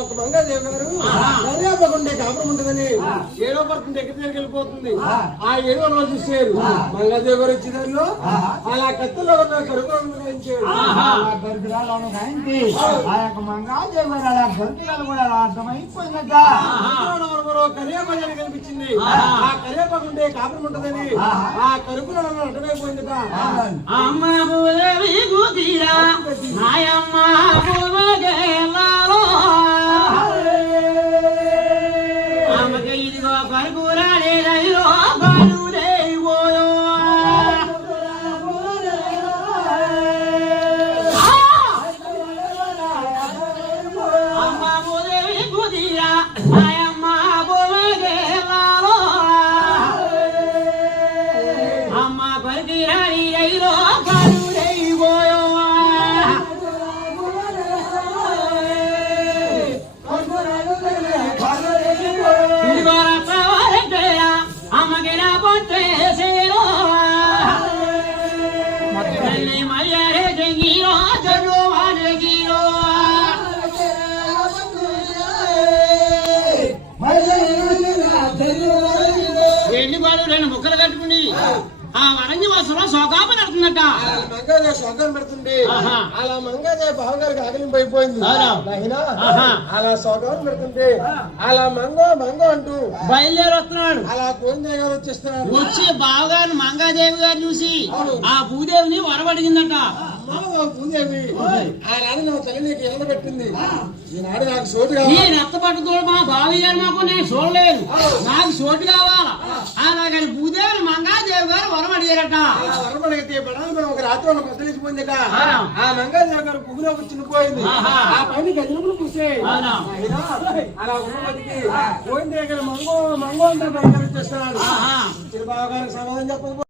ఒక మంగాదేవి గారు దర్యాపకుండే కాపురం ఉంటుందని ఏడో పడుతుంది దగ్గర దగ్గరికి వెళ్ళిపోతుంది. ఆ. ఏడో వాళ్ళు చూసారు మంగాదేవి గారు వచ్చిందో అలా కత్తిలో ఉన్న కరుకులను గాయించి ఆ. యొక్క గారు అలా కూడా అర్థమైపోయిందట కనిపించింది ఆ. కరియాపకుండే కాపురం ఉంటుందని ఆ. కరుకులను అడ్డమైపోయిందట అమ్మ భూదేవి అమ్మ కొరికిరాని వెళ్ళి వాడు రెండు ముక్కలు కట్టుకుని. ఆ. వరంగి వసలో సోకాపు నడుతుందట. మంగాదేవి సొంతం పెడుతుంది. అలా మంగాదేవి బావగారికి ఆకలింపు అయిపోయింది. అలా సొగం పెడుతుంటే అలా మంగో మంగో అంటూ బయలుదేరి వస్తున్నాడు అలా కోయిందే గారు వచ్చేస్తున్నారు. వచ్చి బావగారు మంగాదేవి గారు చూసి ఆ భూదేవిని వరబడిగిందట. అమ్మా భూదేవి. ఆనాడు నా తల్లి నీకు ఎల్ల పెట్టింది ఈనాడు నాకు ఈ రక్తపట్టుతో మా బావి గారు మాకు నేను చూడలేదు. నాకు చోటు కావాలా? అలాగని భూదేవి మంగాదేవి గారు వరమడిగారట. అలా వరమడిగితే బడాలి ఒక రాత్రి ఒక బద్దలిసిపోయిందట ఆ. ఆ మంగాదేవి గారు పువ్వులో చిన్నపోయింది. ఆ పైన గజములు పూసాయి అలా ఉన్నప్పటికీ పోయిన దగ్గర మంగో మంగో అంటే బయలుదేరి వచ్చేస్తున్నాడు ఆహా. చిరు బావగారికి సమాధానం చెప్పకపోతే